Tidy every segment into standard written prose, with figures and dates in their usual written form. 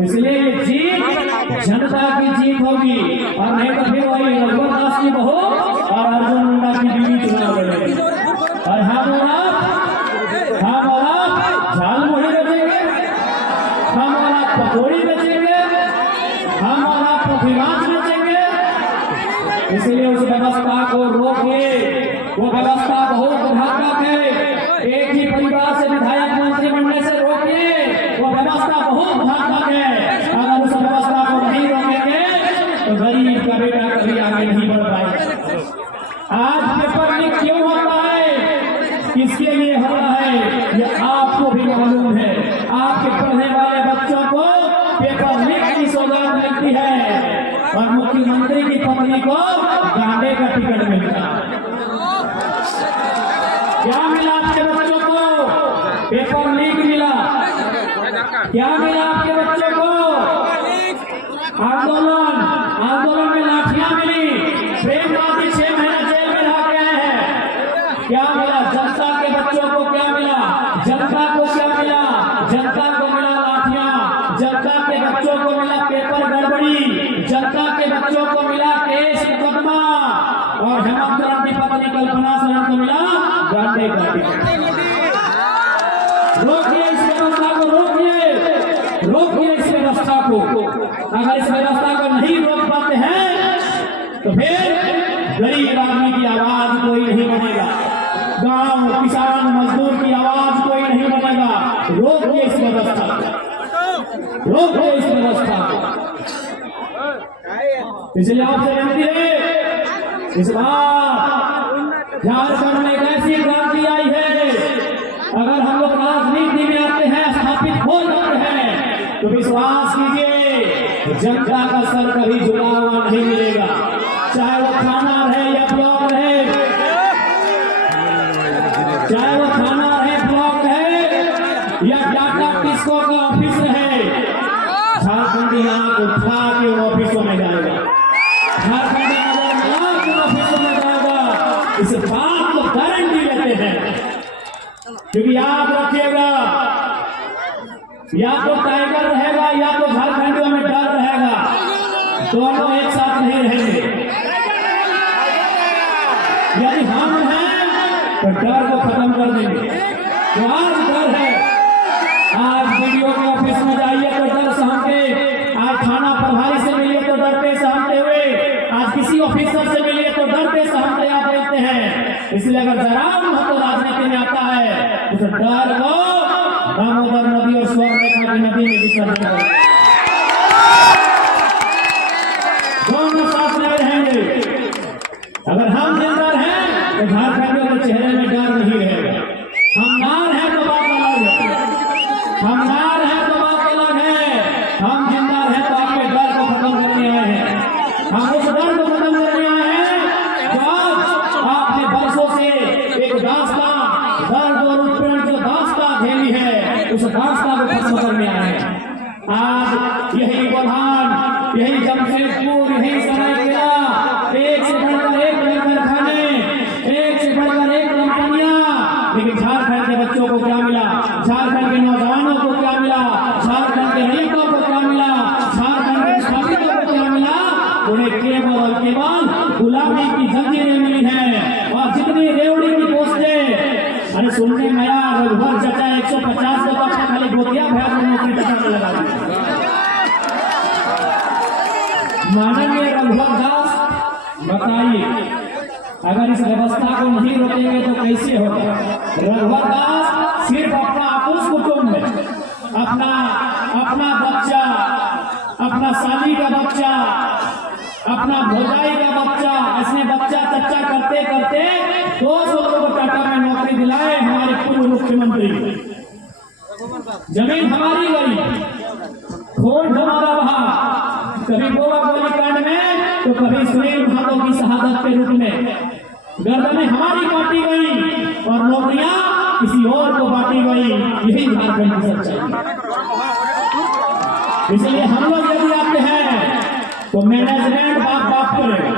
इसलिए जीत जनता की जीत होगी और नहीं तो फिर वही रघुवर दास की बहू और अर्जुन मुंडा की बीवी चुनाव लड़ेगी। और हम और आप झालमुड़ी बेचेंगे, हम और आप पकौड़ी बेचेंगे, हम और आप पथिराज बेचेंगे। इसलिए उस व्यवस्था को रोकिए। वो व्यवस्था बहुत घातक है। एक ही परिवार से विधायक मंत्री बनने से रोकिए। वो व्यवस्था बहुत घातक है। अगर उस व्यवस्था को नहीं रोकेंगे तो गरीब का बेटा कभी आगे नहीं बढ़ पाएगा। आज पेपर लीक क्यों हो रहा है, किसके लिए हो रहा है, ये आपको भी मालूम है। आपके पढ़ने वाले बच्चों को पेपर लीक की सौगात मिलती है और मुख्यमंत्री की पत्नी को गांडे का टिकट मिलता है। क्या मिला आपके बच्चों को? पेपर लीक मिला। क्या मिला आपके बच्चों को? आंदोलन में लाठियां मिली। प्रेम गांधी 6 महीने जेल में रह गए हैं। क्या मिला जनता के बच्चों को? क्या मिला जनता को? क्या मिला जनता को? मिला लाठियां। जनता के बच्चों को मिला पेपर गड़बड़ी। जनता के बच्चों को मिला केस मुकदमा। और हेमंत राम की पत्नी कल्पना सरन को मिला गांडे का टिकट। रोकिए इस व्यवस्था को, रोकिए इस व्यवस्था को। अगर इस व्यवस्था को नहीं रोक पाते हैं तो फिर गरीब आदमी की आवाज कोई नहीं बनेगा, गांव किसान मजदूर की आवाज कोई नहीं बनेगा। रोकिए इस व्यवस्था को, रोकिए इस व्यवस्था को। इसलिए आपसे विनती है, इस बार झारखंड में एक ऐसी क्रांति आई है, अगर हम लोग राजनीति में आते हैं, स्थापित हो जाते हैं, तो विश्वास कीजिए जनता का सर कभी झुका हुआ नहीं मिलेगा। चाहे वो थाना रहे या ब्लॉक रहे, चाहे वो थाना रहे, ब्लॉक रहे या डाटा किसको का ऑफिस रहे, झारखंड यहाँ उठा के ऑफिसों में जाएगा। झारखंड ऑफिसों में जाएगा। इस बात को गारंटी लेते हैं, क्योंकि याद रखिएगा, या तो टाइगर रहेगा या तो झारखंडियों में डर रहेगा। दोनों एक साथ नहीं रहेंगे। यदि हम हैं तो डर को खत्म कर देंगे। तो आज डर है, आज वीडियो के ऑफिस में जाइए तो डर सहमते, आज थाना प्रभारी से मिलिए तो डरते सहमते हुए, आज किसी ऑफिसर से मिलिए तो डरते सहमते आप रहते हैं। इसलिए अगर जरा महत्व राजनीति में आता है तो डर को दामोदर नदी और स्वर्णरेखा की नदी में विसर्जन करें। दोनों साथ में रहेंगे। अगर हम जिंदा हैं तो झारखंडियों के चेहरे में डर नहीं रहेगा। हम नार हैं तो बात अलग है, हम नार हैं तो बात अलग है। हम जिंदा हैं तो आपके डर को खत्म करने आए हैं। हम उस डर को खत्म करने आए हैं जो आज आपने बरसों से एक दास्तां, दर्द और उत्पीड़न जो दास्तां झेली है, उस दास्तां को खत्म करने आए हैं। आज यही गोधान, यही जमशेदपुर, यही सरायकेला, एक से बढ़कर एक बड़े कारखाने, एक से बढ़कर एक कंपनियां। लेकिन झारखंड के बच्चों को क्या मिला? झारखंड के नौजवानों को क्या मिला? झारखंड के रैयतों को क्या मिला? झारखंड के स्थापितों को क्या मिला? उन्हें केवल और केवल गुलामी की जंजीरें मिली हैं। और जितनी रेवड़ी की पोस्टें, अरे सुनने में आया रघुवर चचा 150 को तो खाली गोतिया भैया को नौकरी चचा में लगा दिया। माननीय रघुवर दास, बताइए अगर इस व्यवस्था को नहीं रोकेंगे तो कैसे होगा? रघुवर दास सिर्फ अपना आपूस कुटुंब में, अपना बच्चा, अपना साली का बच्चा, अपना भौजाई का बच्चा, ऐसे बच्चा चच्चा करते करते 200 लोगों को टाटा में नौकरी दिलाए हमारे पूर्व मुख्यमंत्री। जमीन हमारी गई, खून हमारा बहा, कभी गोवा गोलीकांड में तो कभी सुनील महतो की शहादत के रूप में गर्दनें हमारी काटी गई और नौकरियां किसी और को बांटी गई। यही झारखंड की सच्चाई। इसलिए हम लोग यदि आते हैं तो मैनेजमेंट बात करेगा।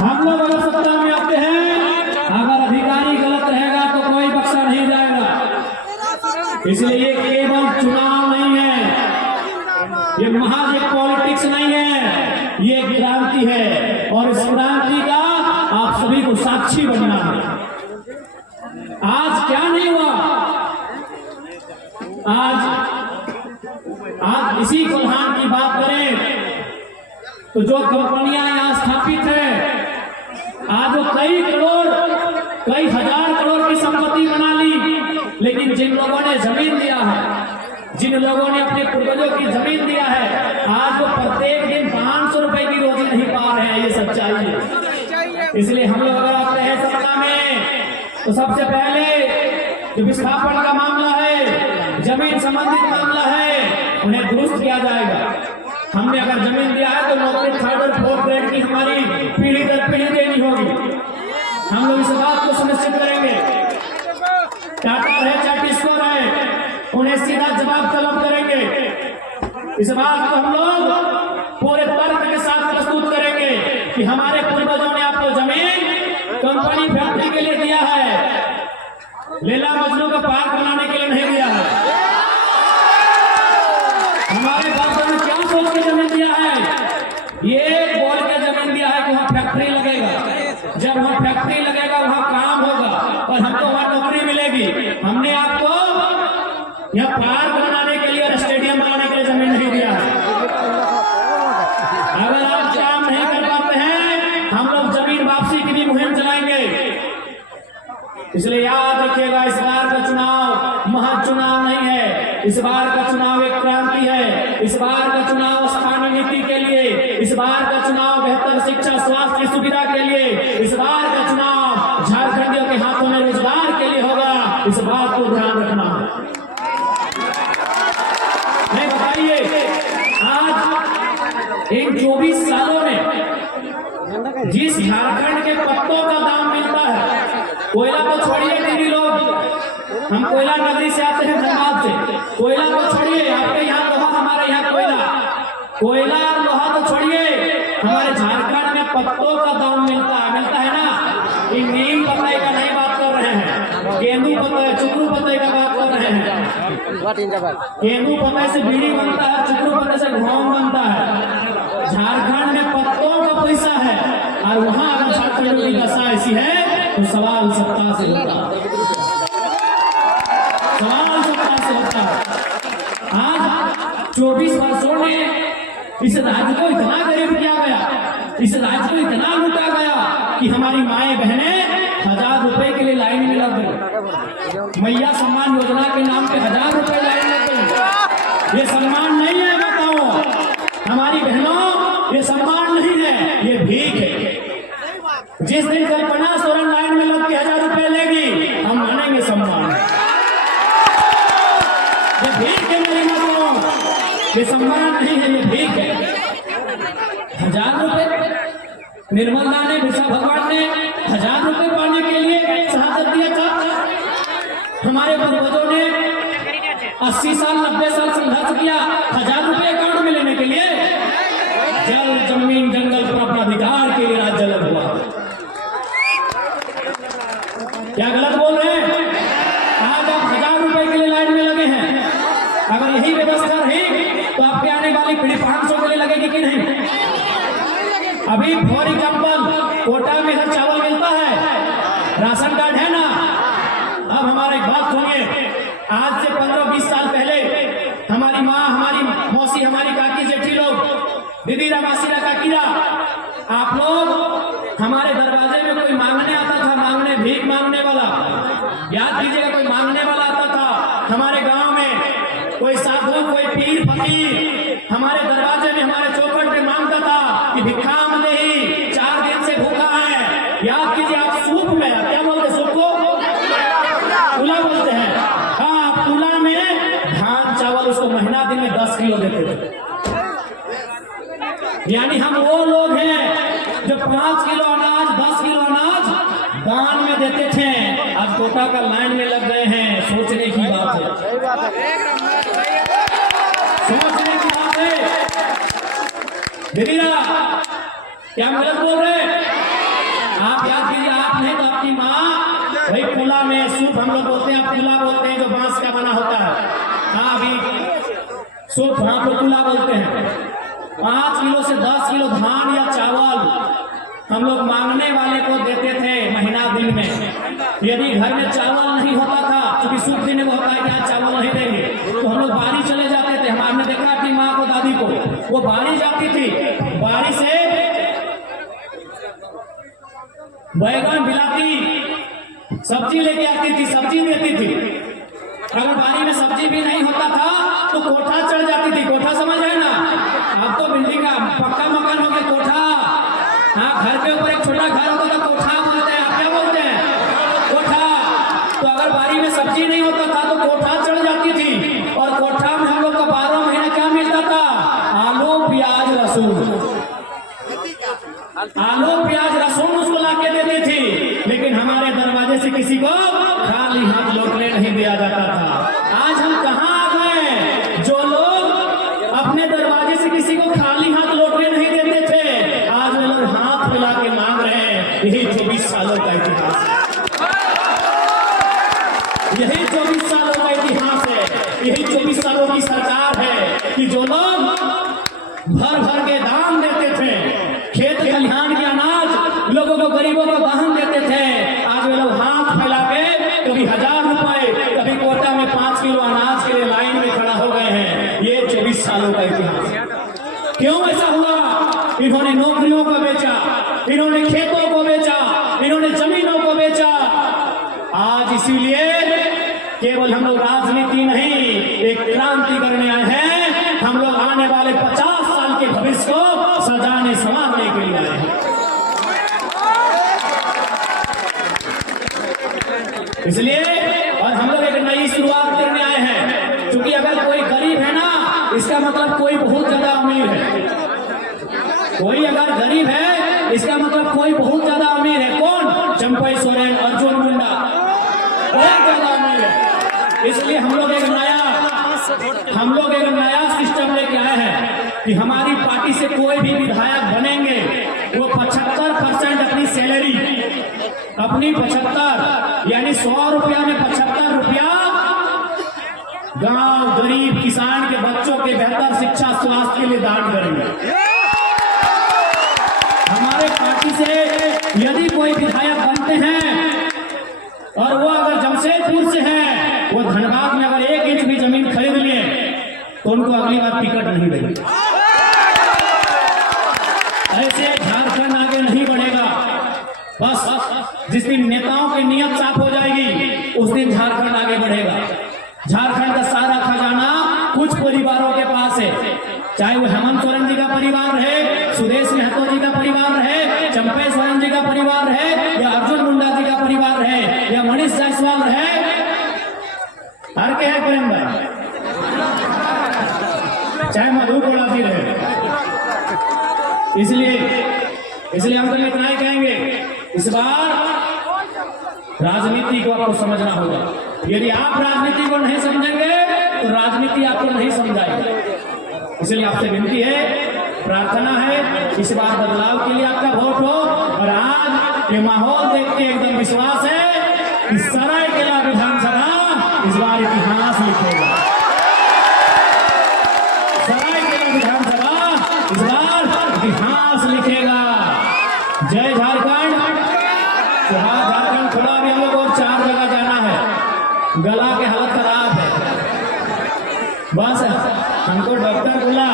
हम लोग अगर सत्ता में आते हैं, अगर अधिकारी गलत रहेगा तो कोई बख्शा नहीं जाएगा। इसलिए ये केवल चुनाव नहीं है, ये महज एक पॉलिटिक्स नहीं है, ये क्रांति है और इस क्रांति का आप सभी को साक्षी बनना है। आज क्या नहीं हुआ, आज इसी कोल्हान की बात करें तो जो कंपनियां यहां स्थापित है, आज वो कई करोड़ कई हजार करोड़ की संपत्ति बना ली, लेकिन जिन लोगों ने जमीन दिया है, जिन लोगों ने अपने पूर्वजों की जमीन दिया है, आज वो प्रत्येक दिन 500 रुपए की रोजी नहीं पा रहे हैं। ये सच्चाई है। इसलिए हम लोग अगर आते हैं सत्ता में तो सबसे पहले जो विस्थापन का मामला है, जमीन संबंधित मामला है, उन्हें दुरुस्त किया जाएगा। हमने अगर जमीन दिया है तो नौकरी 3rd और 4th ग्रेड की हमारी पीढ़ी दर पीढ़ी देनी होगी। हम लोग इस बात को सुनिश्चित करेंगे। टाटा है चाहे स्कोर है, उन्हें सीधा जवाब तलब करेंगे। इस बात को हम लोग पूरे तर्क के साथ प्रस्तुत करेंगे कि हमारे पूर्वजों ने आपको जमीन कंपनी फैक्ट्री के लिए दिया है, लैला मजनू का पार्क बनाने के लिए नहीं दिया है। हमारे बाबा ने क्या सोच के जमीन दिया है? ये बोल के जमीन दिया है कि वहां फैक्ट्री लगेगा, जब वहां फैक्ट्री लगेगा वहां काम होगा और हमको वहां नौकरी मिलेगी। हमने आपको यह पार्क बनाने के लिए और स्टेडियम बनाने के लिए जमीन नहीं दिया है। अगर आप काम नहीं कर पाते हैं, हम लोग जमीन वापसी की भी मुहिम चलाएंगे। इसलिए याद रखिएगा, इस बार का चुनाव महज चुनाव नहीं है, इस बार का चुनाव एक क्रांति है। इस बार का चुनाव स्थानीय नीति के लिए, इस बार का चुनाव बेहतर शिक्षा स्वास्थ्य की सुविधा के लिए, इस बार का चुनाव झारखंडियों के हाथों में रोजगार के लिए होगा। इस बात को ध्यान रखना है। नहीं बताइए, आज इन 24 सालों में जिस झारखंड के पत्तों का दाम मिलता है, कोयला को छोड़िए दीदी लोग, हम कोयला नगरी से आते हैं धनबाद से, कोयला को छोड़िए, आपके यहाँ लोहा, हमारे यहाँ कोयला और लोहा तो छोड़िए, हमारे झारखंड में पत्तों का दाम मिलता है ना। ये नीम पत्ते का नहीं बात कर रहे हैं, गेंदू पत्ते चुकरू पत्ते का बात कर रहे हैं। गेंदू पत्ते से बीड़ी बनता है, चुकरू पत्ते से घोंग बनता है। झारखंड में पत्तों का पैसा है और वहाँ अगर झारखंड की दशा ऐसी है तो सवाल सत्ता से होता है, सवाल सत्ता से होता है। आज 24 वर्षों में इस राज्य को इतना गरीब किया गया, इस राज्य को इतना लूटा गया कि हमारी माएं बहनें 1000 रुपए के लिए लाइन में लग गई। मैया सम्मान योजना के नाम पे 1000 रुपए लाइन में गई। ये सम्मान नहीं है, बताओ हमारी बहनों, ये सम्मान नहीं है, ये भीख है। जिस दिन कल्पना सोरेन लाइन में लग के 1000 रुपए लेगी, हम मानेंगे सम्मान। ये भीख है मेरी माताओं, ये सम्मान नहीं है, ये भीख है। 1000 रुपए निर्मला ने, विशा भगवान ने 1000 रुपए पाने के लिए शहादत दिया था। हमारे पूर्वजों ने 80 साल 90 साल संघर्ष किया 1000 रुपए अकाउंट में लेने के लिए। जल जमीन जंगल प्राधिकार के लिए राज्य अलग हुआ। क्या गलत बोल रहे हैं? आज आप 1000 रुपए के लिए लाइन में लगे हैं। अगर यही व्यवस्था रही तो आपके आने वाली पीढ़ी 500 के लिए लगेगी कि नहीं? अभी फॉर एग्जाम्पल कोटा में हर चावल मिलता है, राशन कार्ड है ना। अब हमारे बात सुनिए, आज से 15-20 साल पहले हमारी माँ, हमारी मौसी, हमारी काकी जेठी लोग, दीदी मासीरा काकीरा, आप लोग हमारे दरवाजे में कोई मांगने आता था, मांगने भीख मांगने वाला, याद कीजिएगा, कोई मांगने वाला आता था हमारे गांव में, कोई साधु, कोई पीर फकीर हमारे दरवाजे में, हमारे चौखट पे मांगता था कि भिक्षा दे, 4 दिन से भूखा है। याद कीजिए, आप सूप में क्या बोलते, सूप को तुला बोलते हैं। हाँ, तुला में धान चावल उसको महीना दिन में 10 किलो देते थे। यानी हम वो लोग हैं जो 5 किलो अनाज, 10 किलो अनाज दान में देते थे। आज कोटा का लाइन में लग गए हैं। सोचने की बात है, सोचने की बात है। दीदीरा, क्या हम गलत बोल रहे? आप याद कीजिए, आप नहीं तो आपकी माँ, भाई पुला में सूप हम लोग बोलते हैं, पुला बोलते हैं जो बांस का बना होता है। हाँ अभी सूप वहां पर पुला बोलते हैं। 5 किलो से 10 किलो धान या चावल हम लोग मांगने वाले को देते थे महीना दिन में। यदि घर में चावल नहीं होता था, क्योंकि सूप दिन में होता है कि आज चावल नहीं देंगे, तो हम लोग बाड़ी चले जाते थे। हमने देखा अपनी माँ को, दादी को, वो बाड़ी जाती थी, बाड़ी से बैगन बिलाती सब्जी लेके आती थी, सब्जी देती थी। अगर बाड़ी में सब्जी भी नहीं होता था तो कोठा चढ़ जाती थी। कोठा समझ रहे ना? अब तो बिल्डिंग का पक्का मकान हो गया, कोठा। हाँ, घर के ऊपर एक छोटा घर होता था, कोठा बोलते हैं। आप क्या बोलते हैं? कोठा। तो अगर बाड़ी में सब्जी नहीं होता था तो कोठा चढ़ जाती थी, और कोठा में हम लोग का 12 महीना क्या मिलता था? आलू प्याज लहसुन। आलू प्याज लहसुन उसको लाके देती थी, लेकिन हमारे दरवाजे से किसी को खाली हाथ लौटने नहीं दिया जाता था। आज हम कहाँ आ गए? जो लोग अपने दरवाजे से किसी को खाली हाथ लौटने नहीं देते थे, आज वे लोग हाथ मिला के मांग रहे हैं। यही 24 सालों का इतिहास है। यही 24 सालों का इतिहास है। यही 24 सालों की सरकार है कि जो लोग भर भर के दान देते थे, खेत खलिहान के अनाज लोगों को, गरीबों को दान देते थे, आज वे लोग हाथ फैला के कभी 1000 रुपए, कभी कोटा में 5 किलो अनाज के लिए लाइन में खड़ा हो गए हैं। ये 24 सालों का इतिहास है। क्यों ऐसा हुआ? इन्होंने नौकरियों को बेचा, इन्होंने खेतों को बेचा, इन्होंने जमीनों को बेचा। आज इसीलिए केवल हम लोग राजनीति नहीं, एक क्रांति करने आए हैं। हम लोग आने वाले 50 साल के भविष्य को सजाने संवारने के लिए आए हैं। इसलिए और हम लोग एक नई शुरुआत करने आए हैं। क्योंकि अगर कोई गरीब है ना, इसका मतलब कोई बहुत ज्यादा अमीर है। कोई अगर गरीब है, इसका मतलब कोई बहुत ज्यादा अमीर है। कौन? चंपई सोरेन, अर्जुन मुंडा, बहुत ज्यादा अमीर है। इसलिए हम लोग एक नया सिस्टम लेके आए हैं कि हमारी पार्टी से कोई भी विधायक बनेंगे, वो 75% अपनी सैलरी, अपनी 75 यानी 100 रुपया में 75 रुपया गांव गरीब किसान के बच्चों के बेहतर शिक्षा स्वास्थ्य के लिए दान करेंगे। हमारे पार्टी से यदि कोई विधायक बनते हैं और वो अगर जमशेदपुर से है, वो धनबाद में अगर 1 इंच भी जमीन खरीद लिए तो उनको अगली बार टिकट नहीं देंगे। ऐसे झारखंड आगे नहीं बढ़ेगा। बस जिस दिन नेताओं की नीयत साफ हो जाएगी, उस दिन झारखंड आगे बढ़ेगा। झारखंड का सारा खजाना कुछ परिवारों के पास है, चाहे वो हेमंत सोरेन जी का परिवार रहे, सुदेश महतो जी का परिवार रहे, चंपई सोरेन जी का परिवार रहे, या अर्जुन मुंडा जी का परिवार रहे, या मनीष जायसवाल रहे, हर के है प्रेम भाई, चाहे मधु कोड़ा जी रहे। इसलिए हम तो इतना ही कहेंगे, इस बार राजनीति को आपको समझना होगा। यदि आप राजनीति को नहीं समझेंगे तो राजनीति आपको नहीं समझाएगी। इसलिए आपसे विनती है, प्रार्थना है, इस बार बदलाव के लिए आपका वोट हो। और आज ये माहौल देख के एकदम विश्वास है कि सरायकेला विधानसभा इस बार इतिहास लिखेगा। सरायकेला विधानसभा इस बार इतिहास लिखेगा। जय झारखंड। झारखंड थोड़ा भी हम लोग और 4 जगह जाना है, गला के हालत खराब है। बस हमको डॉक्टर बोला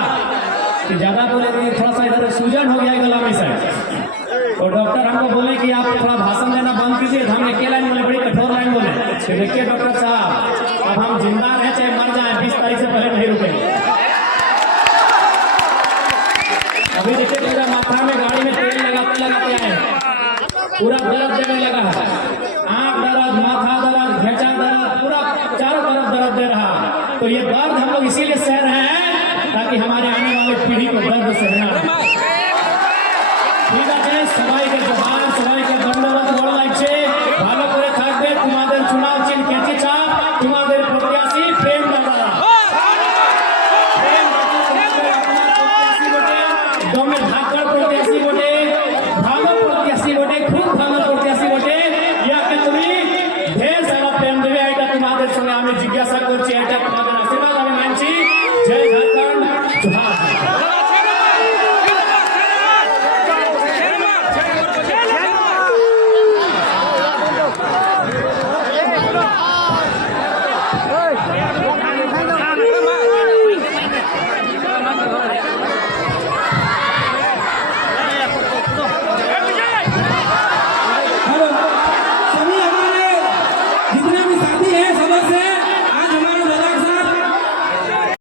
कि ज्यादा बोले थोड़ा सा इधर सूजन हो गया है गला में से, और डॉक्टर हमको बोले कि आप थोड़ा भाषण देना बंद कीजिए। हम एक लाइन बोले, बड़ी कठोर लाइन बोले कि देखिए डॉक्टर साहब, अब हम जिंदा रहे चाहे मर जाए, 20 तारीख से पहले नहीं रुकेंगे। अभी देखिए पूरा माथा में गाड़ी में तेल लगाते आए, पूरा दर्द देने लगा है, आंख दर्द, माथा दर्द, घेचा दर्द, पूरा चारों तरफ दर्द दे रहा। तो ये दर्द हम लोग इसीलिए सह रहे हैं ताकि हमारे आने वाले पीढ़ी को दर्द सहना है। ठीक है, सबाई के जवान, सबाई के दंडवत गोड़ লাগছে, ভালো করে থাকবে। তোমাদের চুনাव চিহ্ন কেঁচি চাপ, তোমাদের প্রত্যাশী প্রেম দাদা। প্রেম দাদা তোমাদের আপনার প্রত্যাশী বটে, দমে ঢাকার প্রত্যাশী বটে, ভালো প্রত্যাশী বটে, খুব ভালো প্রত্যাশী বটে। ইয়াকে তুমি जिज्ञासा